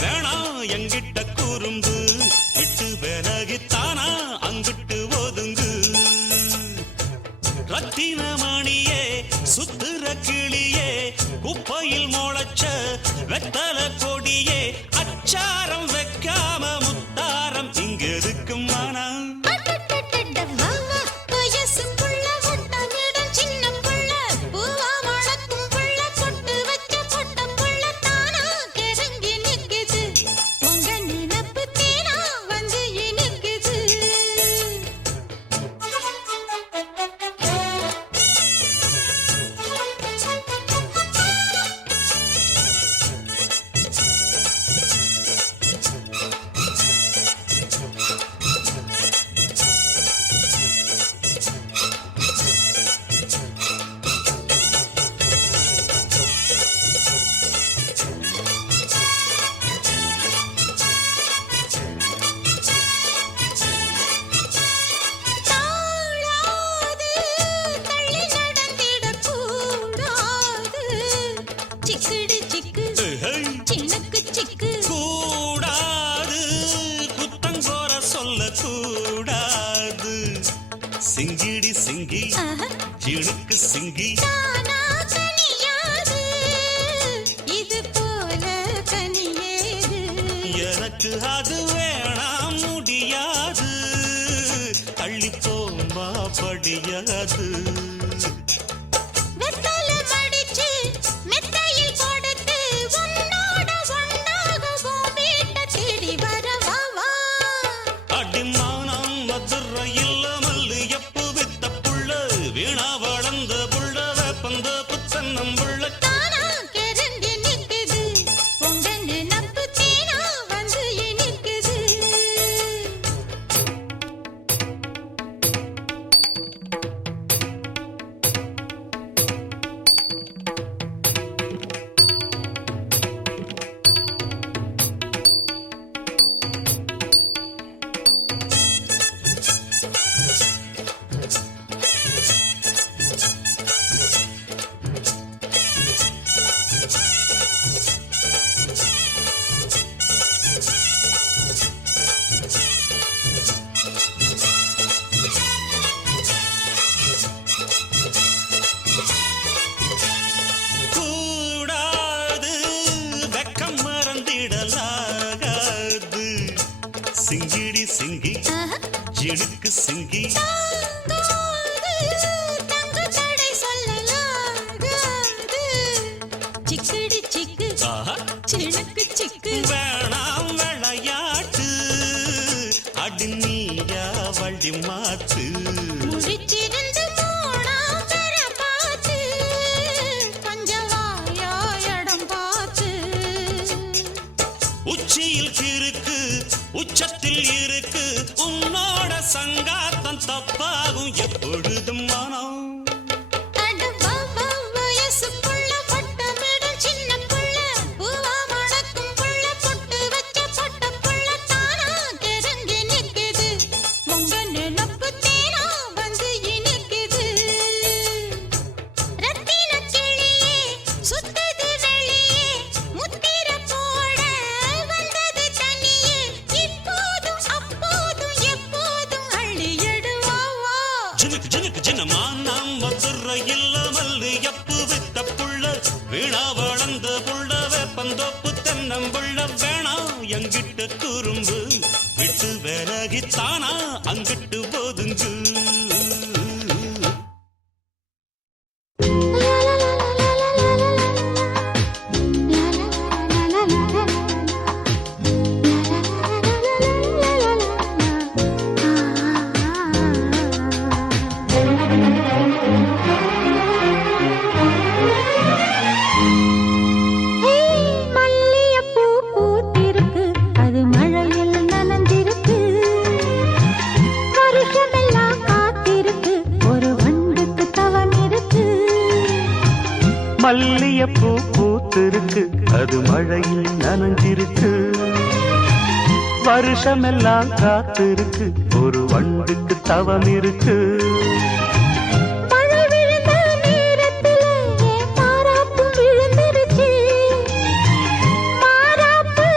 வேணா எங்கிட்ட குறும்பு விட்டு விலகித்தானா அங்கிட்டு ஒதுங்கு ரத்தினமணியே சுத்துற கிளியே குப்பையில் முளைச்ச வெத்தல கொடியே அச்சாரம் வைக்காம முத்தாரம் இங்க இருக்கு மனம் சிங்கிடி சிங்கி ஜிணுக்கு சிங்கி இது போல தனியேது எனக்கு அது வேணாம் முடியாது தள்ளி போமா படியாது சிங்கிடி சிங்கி ஜிணுக்கு சிங்கி சிக்கடி சிக்கு சிணுக்கு சிக்கு வேணாம் விளையாட்டு அடி நீயா வழி மாத்து முடிச்சிருந்து போனா பெற பார்த்து பஞ்சவாயா இடம் பார்த்து உச்சியில் கிறுக்கு உச்சத்தில் இருக்கு உன்னோட சங்காத்தம் தப்பாகும் எப்பொழுதும் மனம் வீணா வளர்ந்த புள்ள வேப்பந்தோப்பு தென்னம்புள்ள வேணா எங்கிட்ட குறும்பு விட்டு விலகித்தானா அங்கிட்டு போதுங்கு மல்லியப்பூ பூத்திருக்கு அது மழையில் நனைஞ்சிருக்கு வருஷமெல்லாம் காத்திருக்கு ஒரு வண்டுக்கு தவம் இருக்கு மாறாப்பு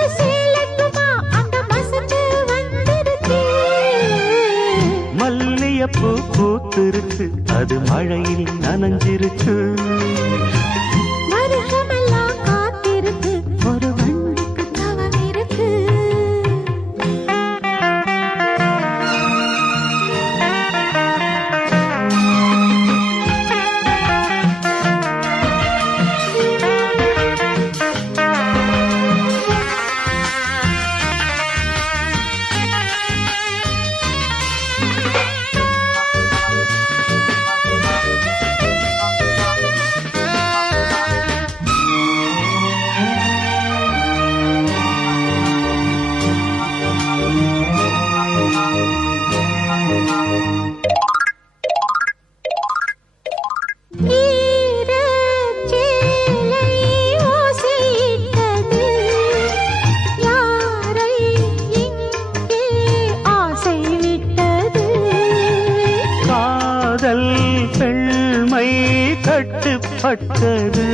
பட்டது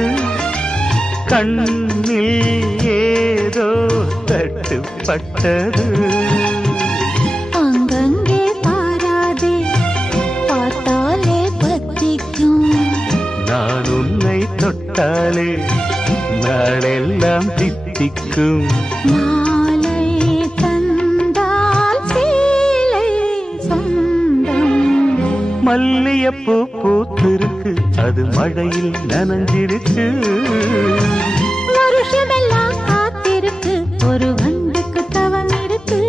கண்ணில் ஏதோ தட்டுப்பட்டது அங்கங்கே பாராதே பார்த்தாலே பத்திக்கும் நான் உன்னை தொட்டாலே நாளெல்லாம் தித்திக்கும் மாலை தந்தால் சேலை சொந்தம் மல்லியப்பூ பூத்திருக்கு அது மழையில் நனைஞ்சிருக்கு வருஷமெல்லாம் காத்திருக்கு ஒரு வண்டுக்கு தவம் இருக்கு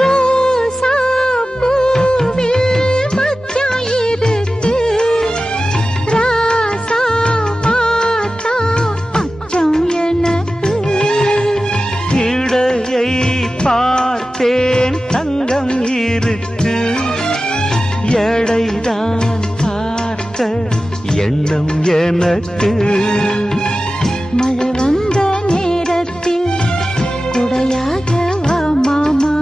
ரோசா பூவில் மச்சான் இருக்கு ராசா பார்த்தா அச்சம் எனக்கு இடையை பார்த்தேன் தங்கம் இருக்கு எடைதான் பார்த்த எண்ணம் எனக்கு மழை வந்த நேரத்தில் குடையாக வா மாமா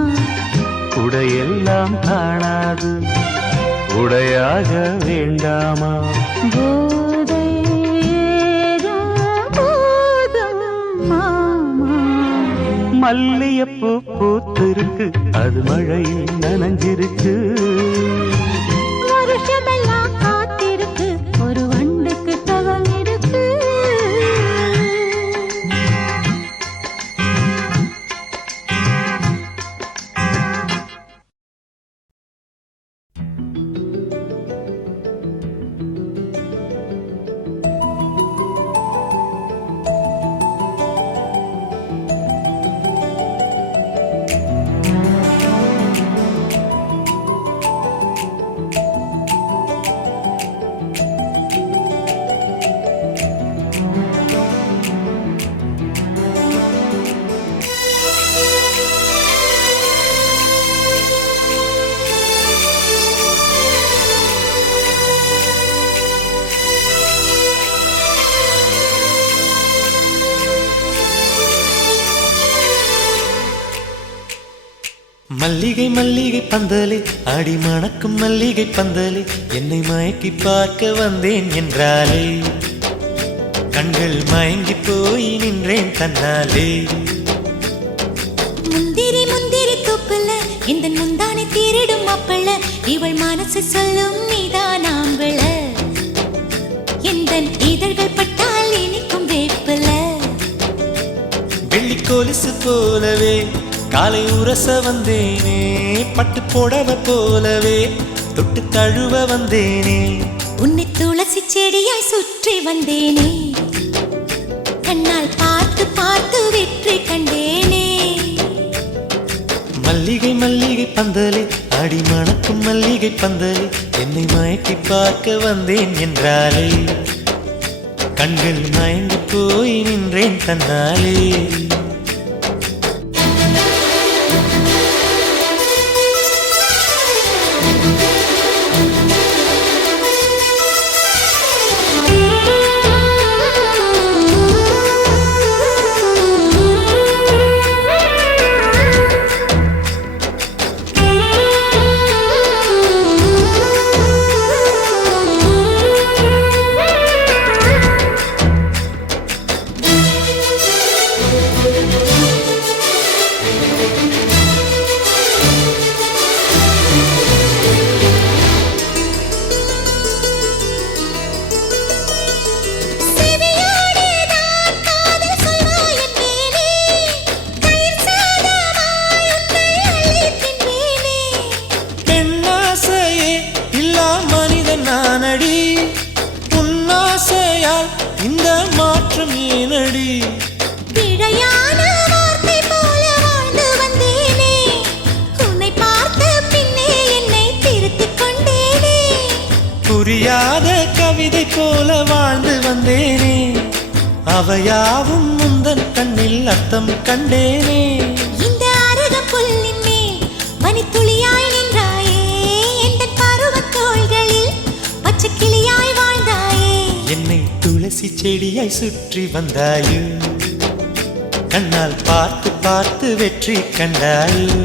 உடையெல்லாம் காணாது உடையாக வேண்டாமா போதை ஏறும் போதும் மாமா மல்லியப்பூ பூத்திருக்கு அது மழையில் நனைஞ்சிருக்கு வருஷமெல்லாம் காத்திருக்கு ஒரு வண்டுக்கு தவம் இருக்கு மல்லிகை மல்லிகை பந்தலே அடி மணக்கும் மல்லிகை பந்தலே என்னை மயக்கி பார்க்க வந்தேன் என்றாலே கண்கள் மயங்கி போய் நின்றேன் தன்னாலே முந்திரி முந்திரி தூப்புல இந்த முந்தானை தீரிடும் மாப்பிள்ள இவள் மனசு சொல்லும் நீதான் ஆம்பள எந்த இதழ்கள் பட்டால் இனிக்கும் வேப்பில வெள்ளி கொலுசு போலவே காலை உரச வந்தேனே பட்டு புடவை போலவே தொட்டு தழுவ வந்தேனே உன்னை துளசி செடியாய் சுற்றி வந்தேனே கண்ணால் பார்த்து பார்த்து வெற்றி கண்டேனே மல்லிகை மல்லிகை பந்தலே அடி மணக்கும் மல்லிகை பந்தலே என்னை மயக்கி பார்க்க வந்தேன் என்றாலே கண்கள் மயங்கி போய் நின்றேன் தன்னாலே அவையாவும் முந்தன் கண்ணில் அர்த்தம் கண்டேனே. இந்த அருக புல்லின் மேல் பனித்துளியாய் நின்றாயே, எந்த பருவத் தோள்களில் பச்சை கிளியாய் வாழ்ந்தாயே. என்னை துளசி செடியாய் சுற்றி வந்தாயோ, கண்ணால் பார்த்து பார்த்து வெற்றி கண்டாயோ.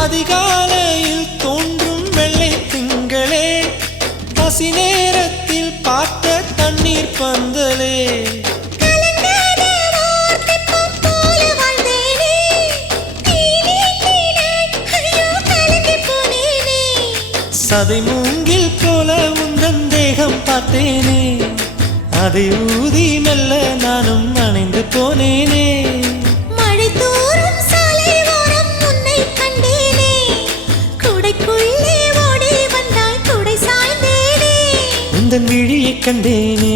அதிகாலையில் தோன்றும் வெள்ளை திங்களே, பசி நேரத்தில் பார்த்த தண்ணீர் பந்தலே. கலங்காத ஓர் தெப்பம் போல வாழ்ந்தேனே, நீனாய் ஐயோ கலங்கிப் போனேனே. சதை மூங்கில் போல உந்தன் தேகம் பார்த்தேனே, அதை ஊதி மெல்ல நானும் அணைந்து போனேனே. மழை தூறும் சாலை ஓரம் உன்னை கண்டேனே, குடைக்குள்ளே ஓடி வந்தாய் குடை சாய்ந்தேனே. உந்தன் விழியை கண்டேனே,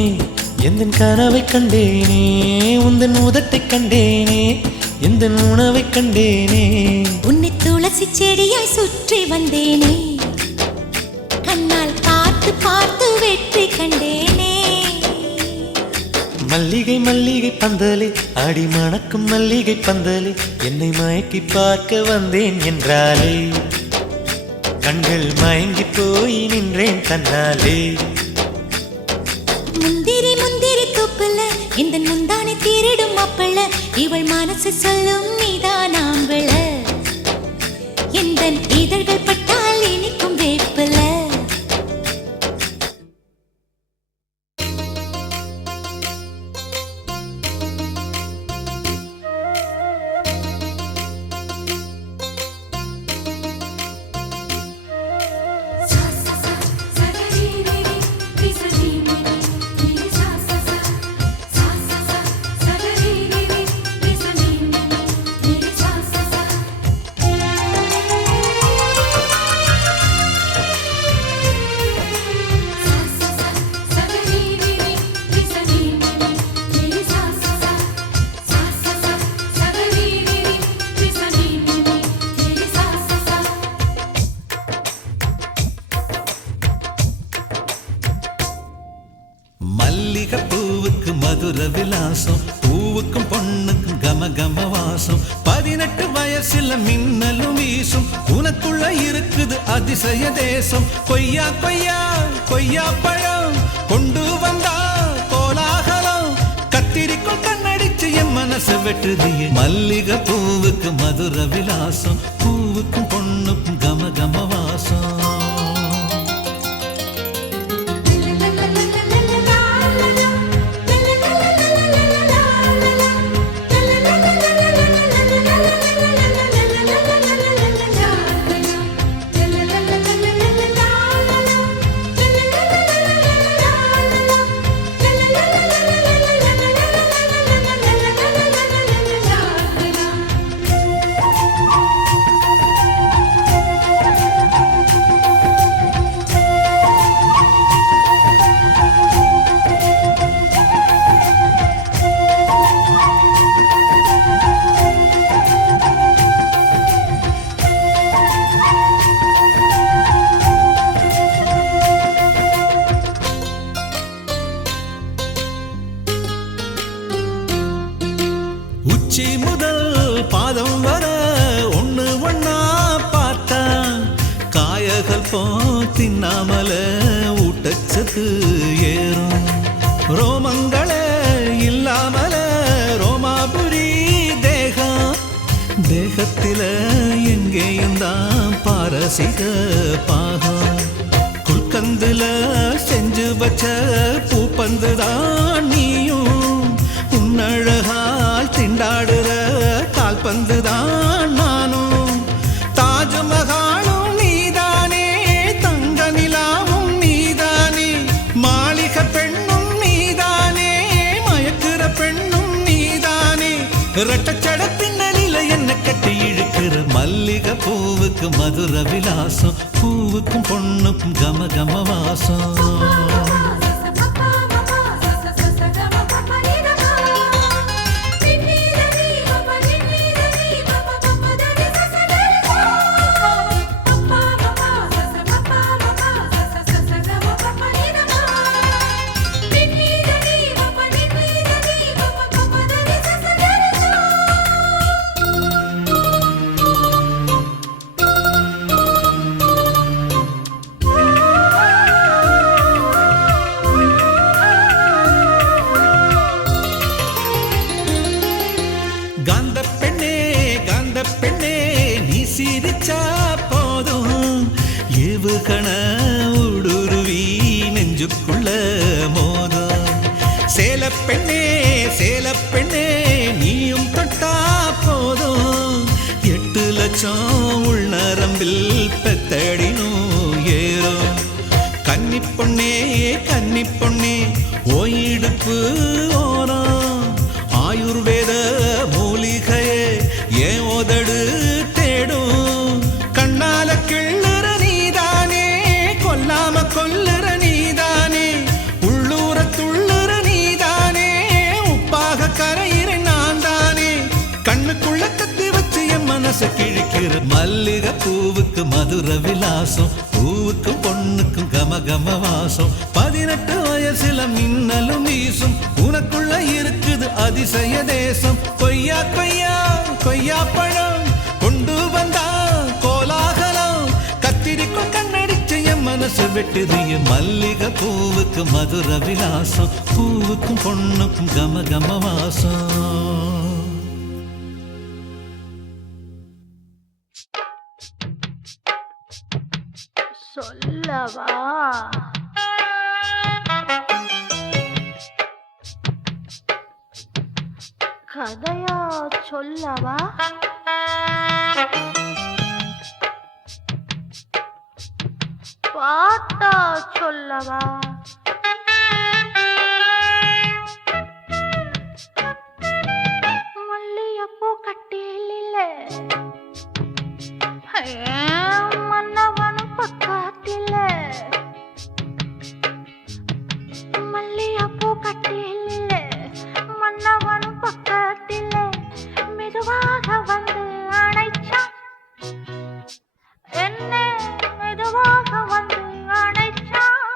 எந்தன் கனவை கண்டேனே, உந்தன் உதட்டை கண்டேனே, எந்தன் உணவை கண்டேனே. உன்னை துளசி செடியாய் சுற்றி வந்தேனே, கண்ணால் பார்த்து பார்த்து வெற்றி கண்டேனே. மல்லிகை மல்லிகை பந்தலே, அடி மணக்கும் மல்லிகை பந்தலே, என்னை மயக்கி பார்க்க வந்தேன் என்றாலே, கண்கள் மயங்கி போய் நின்றேன் தன்னாலே. முந்திரி முந்திரி தொப்புல இந்த முந்தானை திருடும் அப்பள, இவள் மனசு சொல்லும் நீதான் ஆம்பள, எந்த இதழ்கள் பட்டால் இனிக்கும் வேப்பல. மல்லிகை பூவுக்கு மதுர விலாசம், பூவுக்கும் பொண்ணுக்கும் கம கம வாசம். 18 வயசுல மின்னலும் வீசும், உனக்குள்ள இருக்குது அதிசய தேசம். கொய்யா கொய்யா கொய்யா பழம் கொண்டு வந்தா கோலாகலம், கத்திரிக்குள் கண்ணடிச்சு என் மனசு வெட்டுதியே. மல்லிகை பூவுக்கு மதுர விலாசம், பூவுக்கும் பொண்ணுக்கும் கம கம வாசம். உச்சி முதல் பாதம் வர ஒண்ணு ஒண்ணா பார்த்தா, காயகள் போ தின்னாமல ஊட்டச்சத்து ஏறும். ரோமங்களே இல்லாமல ரோமாபுரி தேகம், தேகத்தில எங்கேயும் தான் பாரசீக பாகம். குல்கந்துல செஞ்சு வச்ச பூப்பந்துதான் நீயும், உன்னழகால் திண்டாடுற கால்பந்துதான் நானும். தாஜ்மஹாலும் நீதானே, தங்க நிலாவும் நீதானே, ரெட்டச்சட பின்னணியில என்ன கட்டி இழுக்கிற மல்லிகை பூவுக்கு மதுர விலாசம் பூவுக்கும் பொண்ணுக்கும் கம கம வாசம் காந்த பெண்ணே நீ சிரிச்சா போதும் ஏவுகண ஊடுருவி நெஞ்சுக்குள்ள மோதும் சேல பெண்ணே நீயும் தொட்டா போதும் 8 லட்சம் உள்நரம்பில் பெத்தடினும் ஏறும் கன்னி பொண்ணே ஓயிடுப்பு ஓரம் ஆயுர்வேத மூலிகையே ஏன் உதடு தேடும் கண்ணால கிள்ளுற நீதானே கொல்லாம கொல்லுற நீதானே உள்ளூர துள்ளுற நீதானே உப்பாக கரையிற நான் தானே கண்ணுக்குள்ள கத்தி வச்சு என் மனசை கிழிக்கிற மல்லிகை பூவுக்கு மதுர விலாசம் பூவுக்கும் பொண்ணுக்கும் கம கம வாசம் 18 வயசுல மின்னலும் வீசும் உனக்குள்ள இருக்குது அதிசய தேசம் கொய்யா கொய்யா கொய்யா பழம் கொண்டு வந்தா கோலாகலம் கத்திரிக்கும் கண்ணடிச்சு என் மனசு வெட்டுதிய மல்லிகை பூவுக்கு மதுர விலாசம் பூவுக்கும் பொண்ணுக்கும் கம கம வாசம் சொல்லவா கதையா சொல்லவா பாட்டா சொல்லவா மல்லியப்பூ கட்டிலில்ல மன்னவனு பக்கத்தில மல்லியப்பூ கட்டிலில்ல மன்னவனு பக்கத்தில மெதுவாக வந்து அணைச்சான் என்ன மெதுவாக வந்து அணைச்சான்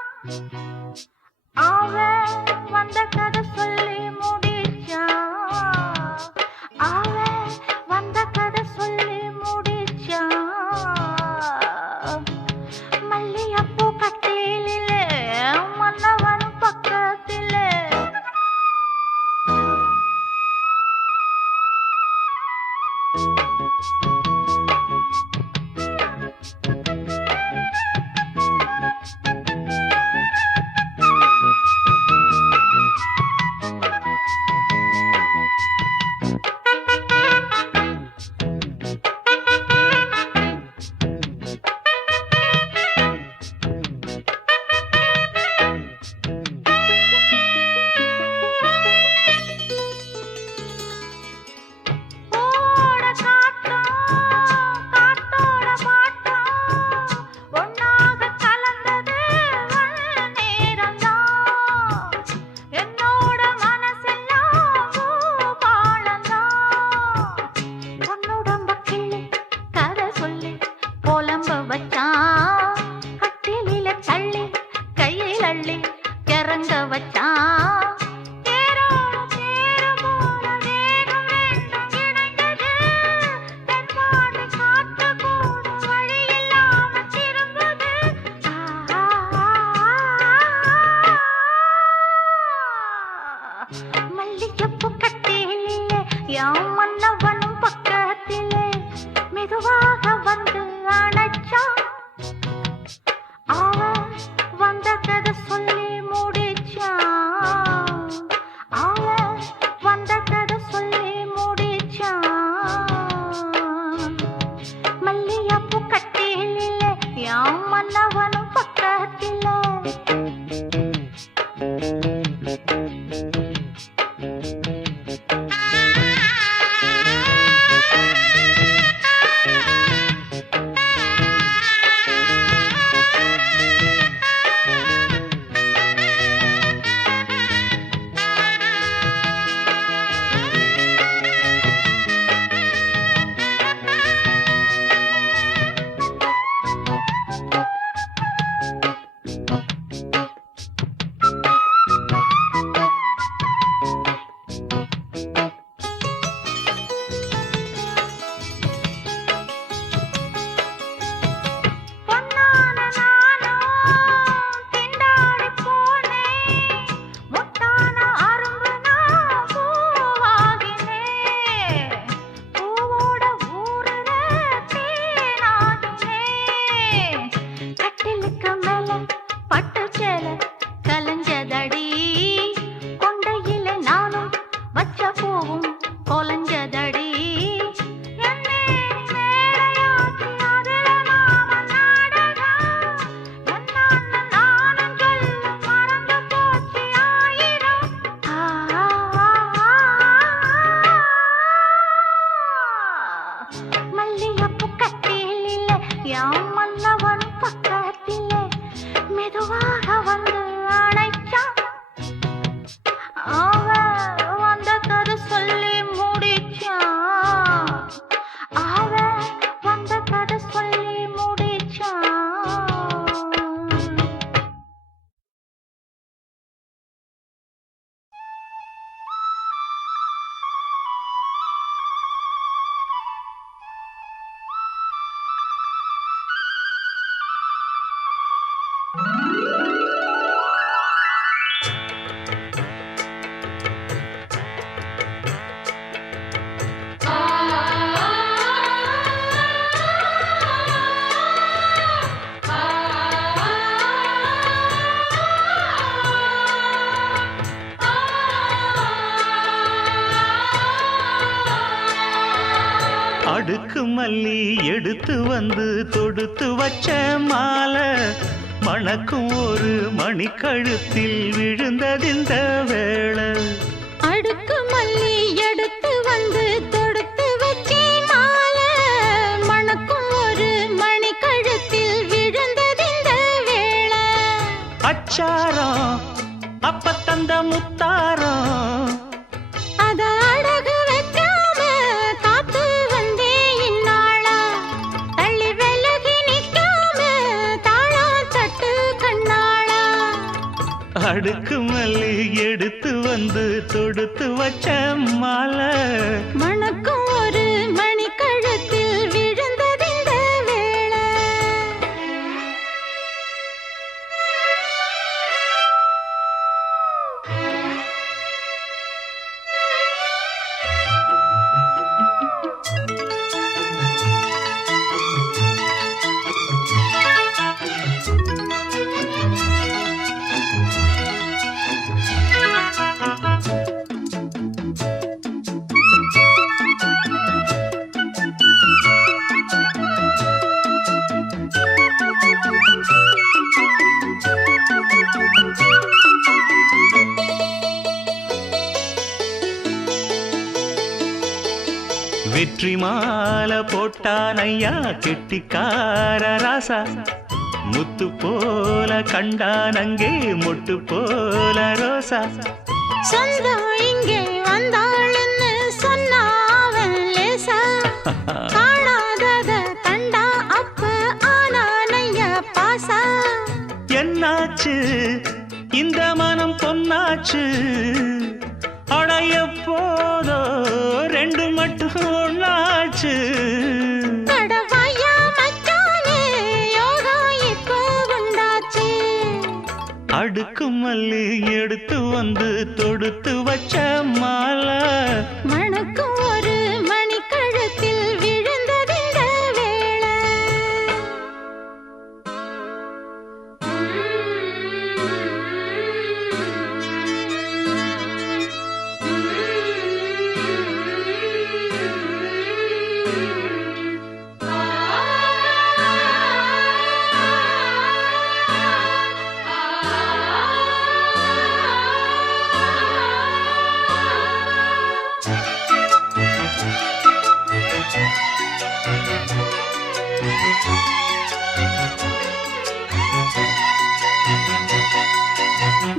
பூவும் கொலஞ்சதடி என்னை மேடையாக்கி அதில நாம நாடகம் என்னான்னு நானும் சொல்ல மறந்து போச்சு ஆயிரம் மல்லிகைப்பூ கட்டில் இல்லை யாம் மன்னவன் பக்கத்திலே மெதுவாக வந்து அணைச்சான் அவன் வந்த கதை சொல்லி முடிச்சான் அவன் வந்த கதை சொல்லி முடிச்சான் அடுக்கு மல்லி எடுத்து வந்து தொடுத்து வச்ச மாலை மணக்கும் ஒரு மணிக்கழுத்தில் விழுந்ததிந்த வேளை அடுக்கு மல்லி எடுத்து வந்து தொடுத்து வச்சே மாலை மணக்கும் ஒரு மணி கழுத்தில் விழுந்ததிந்த வேளை அச்சாரம் அப்ப தந்த முத்தாரம் அத அடகு வைக்காம காத்து வந்தே இந்நாளா தள்ளி விலகி நிற்காம தாளா தட்டு கண்ணாளா அடுக்கு மல்லி எடுத்து வந்து தொடுத்து வச்ச மாலை மணக்கும் ஒரு மணி கழுத்தில் விழுந்ததிந்த வேளை வெற்றி மாலை போட்டான் ஐயா கெட்டிக்கார ராசா முத்து போல கண்டான் அங்கே மொட்டு போல ரோசா சொந்தம் இங்கே வந்தாள்னு சொன்னாவன் லேசா காணாதத கண்டா அப்ப ஆனானையா பாசா என்னாச்சு இந்த மனம் பொன்னாச்சு அடைய போதோ ரெண்டு மட்டும் ஒண்ணாச்சு கடவாயா மச்சானே யோகா இப்போ உண்டாச்சு அடுக்கு மல்லி எடுத்து வந்து தொடுத்து வச்ச மாலை மணக்கும் ஒரு மணி கழுத்தில் விழுந்ததிந்த வேளை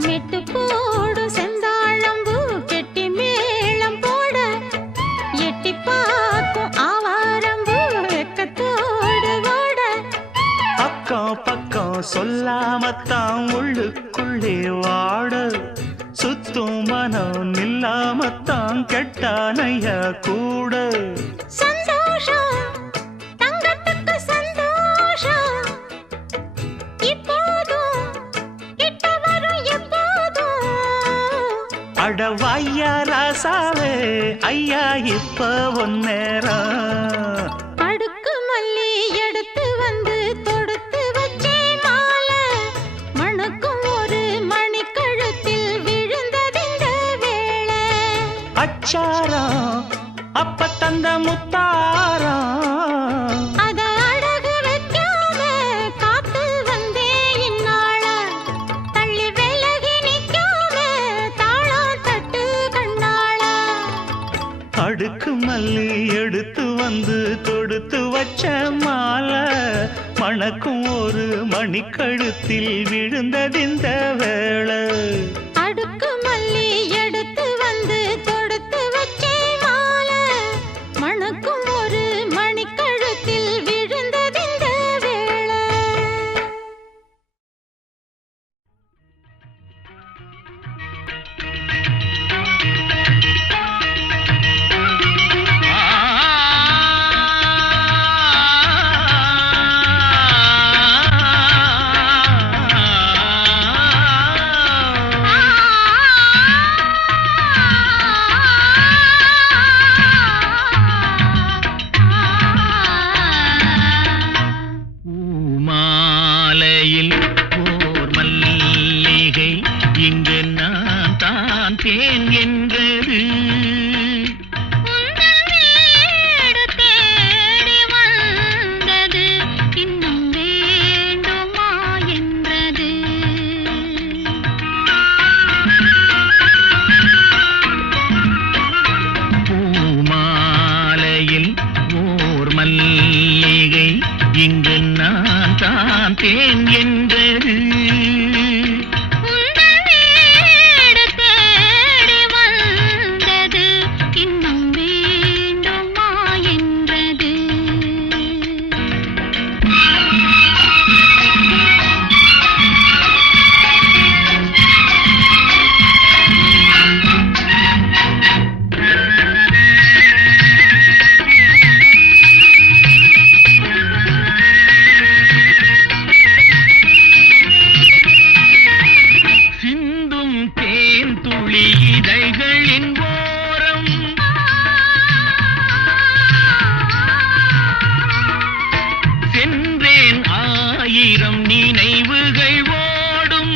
மெட்டு போடு செந்தாழம்பூ கெட்டி மேளம் போட எட்டி பார்க்கும் ஆவாரம்பூ வெக்கத்தோடு ஓட அக்கம் பக்கம் சொல்லாமத்தான் உள்ளுக்குள்ளே வாட சுத்தும் மனம் நில்லாமத்தான் கெட்டானைய கூட சந்தோஷம் தங்கத்துக்கு சந்தோஷம் இப்போதும் கிட்ட வரும் எப்போதும் அடவாய்யா ராசாவே ஐயா இப்ப ஒன்னேரம் அடுக்கு மல்லி எடுத்து வந்து தொடுத்து வச்சே மாலை மணக்கும் ஒரு மணி கழுத்தில் விழுந்ததிந்த வேளை அச்சாரம் அப்ப தந்த முத்தாரம் அத அடகு வைக்காம காத்து வந்தே இந்நாள தள்ளி விலகி நிக்காம தாளா தட்டு கண்ணாள அடுக்கு மல்லி எடுத்து வந்து தொடுத்து வச்ச மாலை மணக்கும் ஒரு மணிக்கழுத்தில் விழுந்ததிந்த வேளை அடுக்கு மல்லி எடுத்து வந்து தொடுத்து வச்சே மாலை மணக்கும் ஒரு மணிக்கழுத்தில் விழுந்ததிந்த வேளை மாலையில் ஓர் மல்லிகை இங்கு நான் தான் தேன் என்றது உந்தன் வீடு தேடி வந்தது இன்னும் வேண்டுமா என்றது பூமாலையில் ஓர் மல்லிகை இங்கு நான் தான் தேன் என்றது உந்தன் வீடு தேடி வந்தது இன்னும் வேண்டுமா என்றது சிந்தும் தேன் துளி இதழ்களின் ஓரம் சென்றேன் ஆயிரம் நினைவுகள் ஓடும்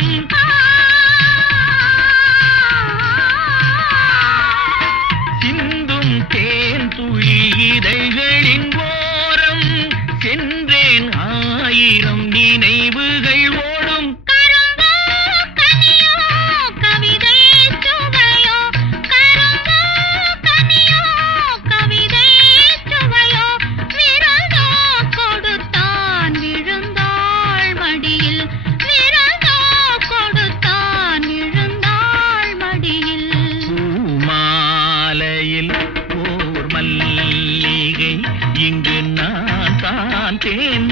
சிந்தும் தேன் துளி இதழ்களின் ஓரம் சென்றேன் ஆயிரம் நினைவுகள் ஓடும் கரும்போ கனியோ கவிதை சுவையோ கரும்போ கனியோ கவிதை சுவையோ விரதோ கொடுத்தான் விழுந்தாள் மடியில் விரதோ கொடுத்தான் விழுந்தாள் மடியில் பூமாலையில் ஓர் மல்லிகை இங்கு நான் தான் தேன்